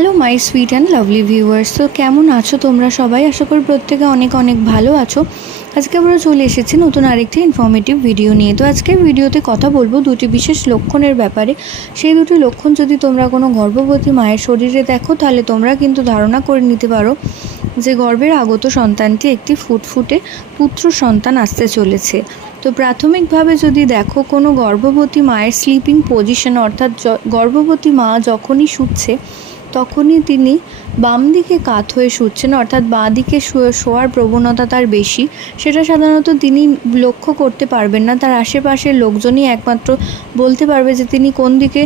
Hello my sweet and lovely viewers তো কেমন আছো তোমরা সবাই? আশা করি প্রত্যেকে অনেক অনেক ভালো আছো। আজকে আমরা চলে এসেছি নতুন আরেকটি ইনফর্মেটিভ ভিডিও নিয়ে। তো আজকে ভিডিওতে কথা বলব দুটি বিশেষ লক্ষণের ব্যাপারে। সেই দুটি লক্ষণ যদি তোমরা কোনো গর্ভবতী মায়ের শরীরে দেখো, তাহলে তোমরা কিন্তু ধারণা করে নিতে পারো যে গর্ভের আগত সন্তানটি একটি ফুটফুটে পুত্র সন্তান আসতে চলেছে। তো প্রাথমিকভাবে যদি দেখো, কোনো গর্ভবতী মায়ের স্লিপিং পজিশন অর্থাৎ গর্ভবতী মা যখনই শুচ্ছে তখনই তিনি বাম দিকে কাত হয়ে শুচ্ছেন, অর্থাৎ বাঁ দিকে শোয়ার প্রবণতা তার বেশি। সেটা সাধারণত তিনি লক্ষ্য করতে পারবেন না। তার আশেপাশের লোকজনই একমাত্র বলতে পারবে যে তিনি কোন দিকে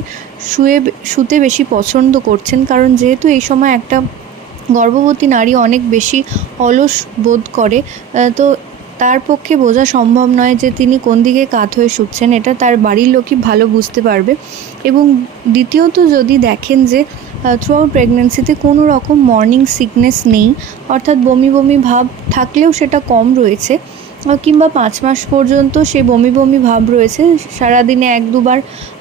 শুয়ে শুতে বেশি পছন্দ করছেন। কারণ যেহেতু এই সময় একটা গর্ভবতী নারী অনেক বেশি অলস বোধ করে তো তার পক্ষে বোঝা সম্ভব নয় যে তিনি কোন দিকে কাত হয়ে শুচ্ছেন। এটা তার বাড়ির লোকই ভালো বুঝতে পারবে। এবং দ্বিতীয়ত যদি দেখেন যে থ্রু আউট প্রেগনেন্সিতে কোনো রকম মর্নিং সিকনেস নেই। অর্থাৎ বমি বমি ভাব থাকলেও সেটা কম রয়েছে। কিংবা পাঁচ মাস পর্যন্ত সে বমি বমি ভাব রয়েছে। সারাদিনে এক দুবার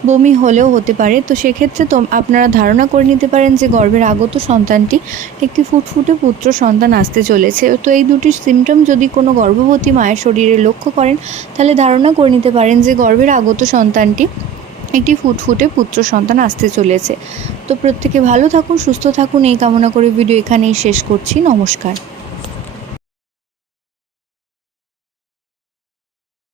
বমি হলেও হতে পারে। তো সেক্ষেত্রে তো আপনারা ধারণা করে নিতে পারেন যে গর্ভের আগত সন্তানটি একটি ফুটফুটে পুত্র সন্তান আসতে চলেছে। তো এই দুটি সিমটম যদি কোনো গর্ভবতী মায়ের শরীরে লক্ষ্য করেন, তাহলে ধারণা করে নিতে পারেন যে গর্ভের আগত সন্তানটি একটি ফুটফুটে পুত্র সন্তান আসতে চলেছে। তো প্রত্যেকে ভালো থাকুন, সুস্থ থাকুন, এই কামনা করে ভিডিও এখানেই শেষ করছি। নমস্কার।